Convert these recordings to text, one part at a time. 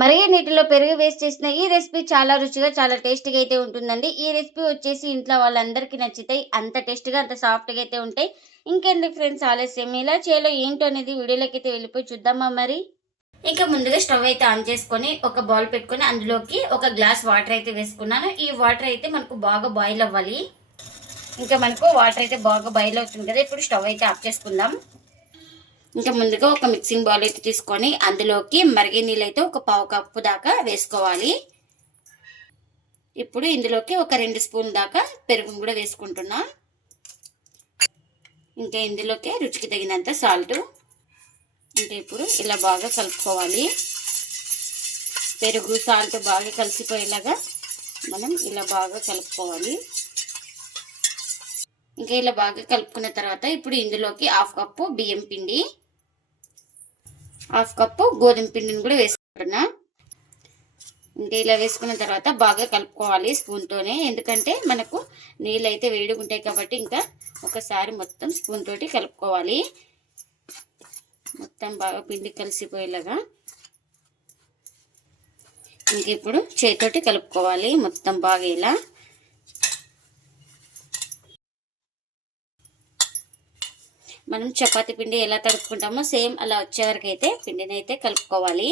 మరిగే నీటిలో పెరుగు వేస్ట్ చేసిన ఈ రెసిపీ చాలా రుచిగా, చాలా టేస్టీగా అయితే ఉంటుందండి. ఈ రెసిపీ వచ్చేసి ఇంట్లో వాళ్ళందరికీ నచ్చుతాయి. అంత టేస్ట్‌గా, అంత సాఫ్ట్‌గా అయితే ఉంటాయి. ఇంకెందుకు ఫ్రెండ్స్ ఆలస్యం, ఎలా చేయాలో ఏంటో అనేది వీడియోలోకైతే వెళ్ళిపోయి చూద్దామా మరి? ఇంకా ముందుగా స్టవ్ అయితే ఆన్ చేసుకొని ఒక బౌల్ పెట్టుకొని అందులోకి ఒక గ్లాస్ వాటర్ అయితే వేసుకున్నాను. ఈ వాటర్ అయితే మనకు బాగా బాయిల్ అవ్వాలి. ఇంకా మనకు వాటర్ అయితే బాగా బాయిల్ అవుతుంది కదా, ఇప్పుడు స్టవ్ అయితే ఆఫ్ చేసుకుందాం. ఇంకా ముందుగా ఒక మిక్సింగ్ బౌల్ అయితే తీసుకొని అందులోకి మరిగే నీళ్ళు అయితే ఒక పావు కప్పు దాకా వేసుకోవాలి. ఇప్పుడు ఇందులోకి ఒక 2 స్పూన్ దాకా పెరుగు కూడా వేసుకుంటున్నా. ఇంకా ఇందులోకి రుచికి తగినంత సాల్ట్. ఇంకా ఇప్పుడు ఇలా బాగా కలుపుకోవాలి. పెరుగు సాల్ట్ బాగా కలిసిపోయేలాగా మనం ఇలా బాగా కలుపుకోవాలి. ఇంకా ఇలా బాగా కలుపుకున్న తర్వాత ఇప్పుడు ఇందులోకి హాఫ్ కప్పు బియ్యం పిండి, హాఫ్ కప్పు గోధుమ పిండిని కూడా వేసుకుంటున్నా. ఇంకా ఇలా వేసుకున్న తర్వాత బాగా కలుపుకోవాలి స్పూన్తోనే, ఎందుకంటే మనకు నీళ్ళు అయితే వేడిగా ఉంటాయి కాబట్టి ఇంకా ఒకసారి మొత్తం స్పూన్ తోటి కలుపుకోవాలి. మొత్తం బాగా పిండి కలిసిపోయేలాగా. ఇంక ఇప్పుడు చేతితోటి కలుపుకోవాలి మొత్తం బాగా ఇలా. మనం చపాతీ పిండి ఎలా తడుపుకుంటామో సేమ్ అలా వచ్చే వరకు అయితే పిండిని అయితే కలుపుకోవాలి.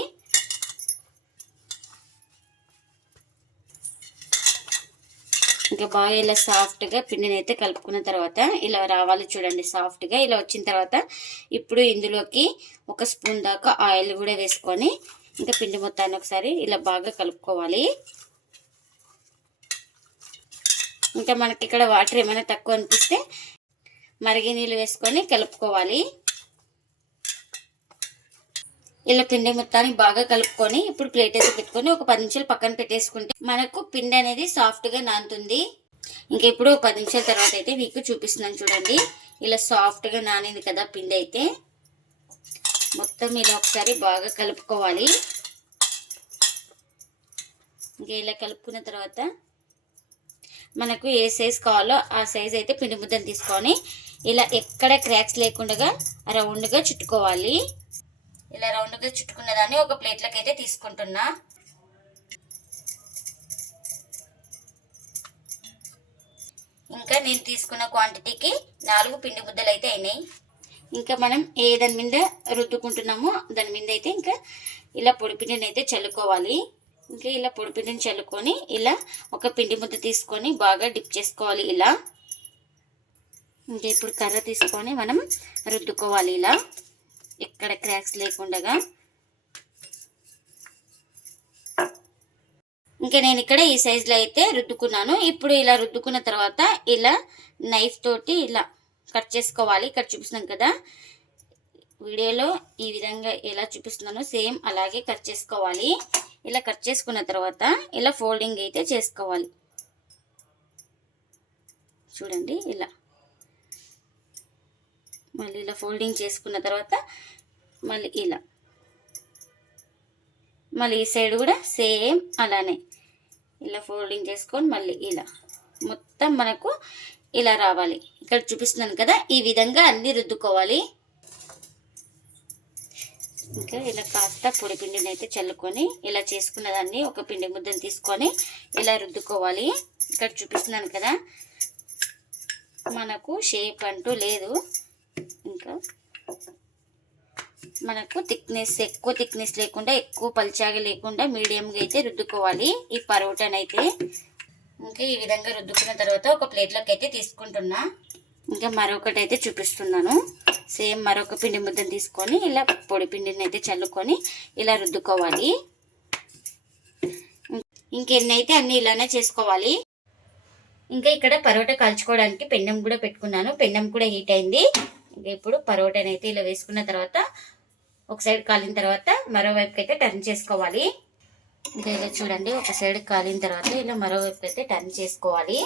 ఇంకా బాగా ఇలా సాఫ్ట్గా పిండిని అయితే కలుపుకున్న తర్వాత ఇలా రావాలి చూడండి, సాఫ్ట్గా ఇలా వచ్చిన తర్వాత ఇప్పుడు ఇందులోకి ఒక స్పూన్ దాకా ఆయిల్ కూడా వేసుకొని ఇంకా పిండి మొత్తాన్ని ఒకసారి ఇలా బాగా కలుపుకోవాలి. ఇంకా మనకి ఇక్కడ వాటర్ ఏమైనా తక్కువ అనిపిస్తే మరిగే నీళ్ళు వేసుకొని కలుపుకోవాలి. ఇలా పిండి మొత్తాన్ని బాగా కలుపుకొని ఇప్పుడు ప్లేట్ అయితే పెట్టుకొని ఒక 10 నిమిషాలు పక్కన పెట్టేసుకుంటే మనకు పిండి అనేది సాఫ్ట్గా నానుతుంది. ఇంకా ఇప్పుడు 10 నిమిషాల తర్వాత అయితే మీకు చూపిస్తున్నాను చూడండి. ఇలా సాఫ్ట్గా నానింది కదా పిండి అయితే. మొత్తం ఇలా ఒకసారి బాగా కలుపుకోవాలి. ఇంకా ఇలా కలుపుకున్న తర్వాత మనకు ఏ సైజ్ కావాలో ఆ సైజ్ అయితే పిండి ముద్దను తీసుకొని ఇలా ఎక్కడ క్రాక్స్ లేకుండా రౌండ్గా చుట్టుకోవాలి. ఇలా రౌండ్గా చుట్టుకున్న దాన్ని ఒక ప్లేట్లోకి అయితే తీసుకుంటున్నా. ఇంకా నేను తీసుకున్న క్వాంటిటీకి 4 పిండి ముద్దలు అయితే అయినాయి. ఇంకా మనం ఏ దాని మీద రుద్దుకుంటున్నామో దాని మీద అయితే ఇంకా ఇలా పొడి పిండిని అయితే చల్లుకోవాలి. ఇంకా ఇలా పొడి పిండిని చల్లుకొని ఇలా ఒక పిండి ముద్ద తీసుకొని బాగా డిప్ చేసుకోవాలి ఇలా. ఇంకా ఇప్పుడు కర్ర తీసుకొని మనం రుద్దుకోవాలి ఇలా ఎక్కడ క్రాక్స్ లేకుండా. ఇంకా నేను ఇక్కడ ఈ సైజులో అయితే రుద్దుకున్నాను. ఇప్పుడు ఇలా రుద్దుకున్న తర్వాత ఇలా నైఫ్ తోటి ఇలా కట్ చేసుకోవాలి. ఇక్కడ చూపిస్తున్నాను కదా వీడియోలో, ఈ విధంగా ఎలా చూపిస్తున్నానో సేమ్ అలాగే కట్ చేసుకోవాలి. ఇలా కట్ చేసుకున్న తర్వాత ఇలా ఫోల్డింగ్ అయితే చేసుకోవాలి చూడండి. ఇలా మళ్ళీ ఇలా ఫోల్డింగ్ చేసుకున్న తర్వాత మళ్ళీ ఇలా మళ్ళీ ఈ సైడ్ కూడా సేమ్ అలానే ఇలా ఫోల్డింగ్ చేసుకొని మళ్ళీ ఇలా మొత్తం మనకు ఇలా రావాలి. ఇక్కడ చూపిస్తున్నాను కదా ఈ విధంగా అన్ని రుద్దుకోవాలి. ఇంకా ఇలా కాస్త పొడి పిండిని అయితే చల్లుకొని ఇలా చేసుకున్న దాన్ని ఒక పిండి ముద్దను తీసుకొని ఇలా రుద్దుకోవాలి. ఇక్కడ చూపిస్తున్నాను కదా మనకు షేప్ అంటూ లేదు. ఇంకా మనకు థిక్నెస్ ఎక్కువ థిక్నెస్ లేకుండా ఎక్కువ పల్చాగా లేకుండా మీడియంగా అయితే రుద్దుకోవాలి ఈ పరోటానైతే. ఇంకా ఈ విధంగా రుద్దుకున్న తర్వాత ఒక ప్లేట్లోకి అయితే తీసుకుంటున్నా. ఇంకా మరొకటి అయితే చూపిస్తున్నాను. సేమ్ మరొక పిండి ముద్దను తీసుకొని ఇలా పొడి పిండిని అయితే చల్లుకొని ఇలా రుద్దుకోవాలి. ఇంకెన్ని అయితే అన్ని ఇలానే చేసుకోవాలి. ఇంకా ఇక్కడ పరోటా కాల్చుకోవడానికి పెన్నం కూడా పెట్టుకున్నాను. పెన్నం కూడా హీట్ అయింది. ఇంకా ఇప్పుడు పరోటాని అయితే ఇలా వేసుకున్న తర్వాత ఒక సైడ్ కాలిన తర్వాత మరోవైపు అయితే టర్న్ చేసుకోవాలి. ఇంకా ఇలా చూడండి, ఒక సైడ్ కాలిన తర్వాత ఇలా మరోవైపు అయితే టర్న్ చేసుకోవాలి.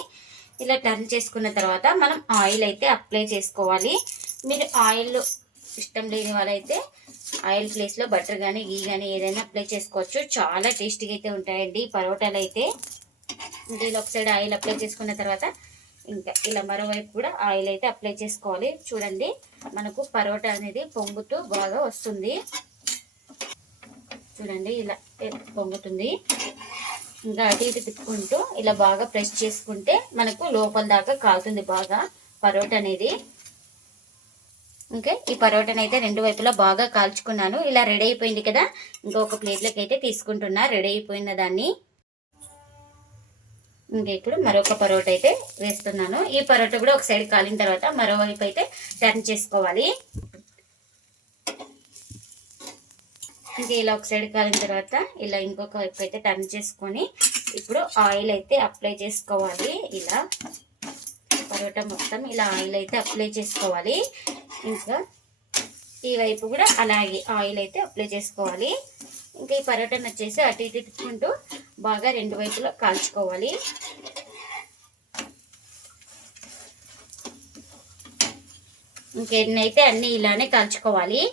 ఇలా టర్న్ చేసుకున్న తర్వాత మనం ఆయిల్ అయితే అప్లై చేసుకోవాలి. మీరు ఆయిల్ ఇష్టం లేని వాళ్ళైతే ఆయిల్ ప్లేస్లో బటర్ కానీ గీ కానీ ఏదైనా అప్లై చేసుకోవచ్చు. చాలా టేస్టీగా అయితే ఉంటాయండి పరోటాలు అయితే. ఇంకా ఇలా ఒక సైడ్ ఆయిల్ అప్లై చేసుకున్న తర్వాత ఇంకా ఇలా మరోవైపు కూడా ఆయిల్ అయితే అప్లై చేసుకోవాలి. చూడండి మనకు పరోటా అనేది పొంగుతూ బాగా వస్తుంది. చూడండి ఇలా పొంగుతుంది. ఇంకా అటు ఇటు తిప్పుకుంటూ ఇలా బాగా ప్రెస్ చేసుకుంటే మనకు లోపల దాకా కాలుతుంది బాగా పరోటా అనేది. ఇంకా ఈ పరోటాని అయితే రెండు వైపులా బాగా కాల్చుకున్నాను. ఇలా రెడీ అయిపోయింది కదా, ఇంకొక ప్లేట్లోకి అయితే తీసుకుంటున్నా రెడీ అయిపోయిన దాన్ని. ఇంకా ఇప్పుడు మరొక పరోటా అయితే వేస్తున్నాను. ఈ పరోటా కూడా ఒక సైడ్ కాలిన తర్వాత మరోవైపు అయితే టర్న్ చేసుకోవాలి. ఇంకా ఇలా ఒక సైడ్ కాలిన తర్వాత ఇలా ఇంకొక వైపు అయితే టర్న్ చేసుకొని ఇప్పుడు ఆయిల్ అయితే అప్లై చేసుకోవాలి. ఇలా పరోటా మొత్తం ఇలా ఆయిల్ అయితే అప్లై చేసుకోవాలి. ఇంకా ఈ వైపు కూడా అలాగే ఆయిల్ అయితే అప్లై చేసుకోవాలి. ఇంకా ఈ పరోటాను వచ్చేసి అటు ఇటు తిప్పుకుంటూ బాగా రెండు వైపులో కాల్చుకోవాలి. ఇంకెన్నైతే అన్నీ ఇలానే కాల్చుకోవాలి.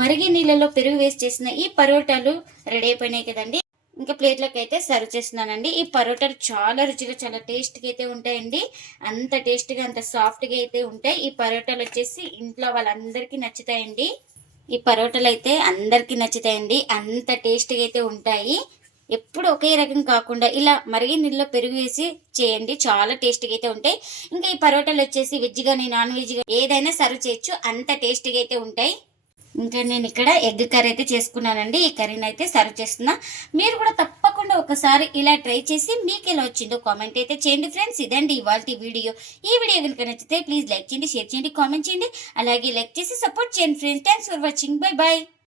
మరిగే నీళ్ళలో పెరుగు వేసి చేసిన ఈ పరోటాలు రెడీ అయిపోయినాయి కదండి. ఇంకా ప్లేట్లోకి అయితే సర్వ్ చేస్తున్నానండి. ఈ పరోటాలు చాలా రుచిగా చాలా టేస్ట్గా అయితే ఉంటాయండి. అంత టేస్ట్గా అంత సాఫ్ట్గా అయితే ఉంటాయి. ఈ పరోటాలు వచ్చేసి ఇంట్లో వాళ్ళందరికీ నచ్చుతాయండి. ఈ పరోటాలు అయితే అందరికీ నచ్చుతాయండి. అంత టేస్ట్గా అయితే ఉంటాయి. ఎప్పుడు ఒకే రకం కాకుండా ఇలా మరిగే నీళ్ళలో పెరుగు వేసి చేయండి, చాలా టేస్ట్గా అయితే ఉంటాయి. ఇంకా ఈ పరోటాలు వచ్చేసి వెజ్ కానీ నాన్ వెజ్ కానీ ఏదైనా సర్వ్ చేయొచ్చు, అంత టేస్ట్గా అయితే ఉంటాయి. ఇంకా నేను ఇక్కడ ఎగ్ కర్రీ అయితే చేసుకున్నానండి. ఈ కర్రీని అయితే సర్వ్ చేస్తున్నా. మీరు కూడా తప్పకుండా ఒకసారి ఇలా ట్రై చేసి మీకు ఎలా వచ్చిందో కామెంట్ అయితే చేయండి ఫ్రెండ్స్. ఇదండి ఇవాల్టి వీడియో. ఈ వీడియో కనుక నచ్చితే ప్లీజ్ లైక్ చేయండి, షేర్ చేయండి, కామెంట్ చేయండి. అలాగే లైక్ చేసి సపోర్ట్ చేయండి friends. Thanks for watching. Bye bye.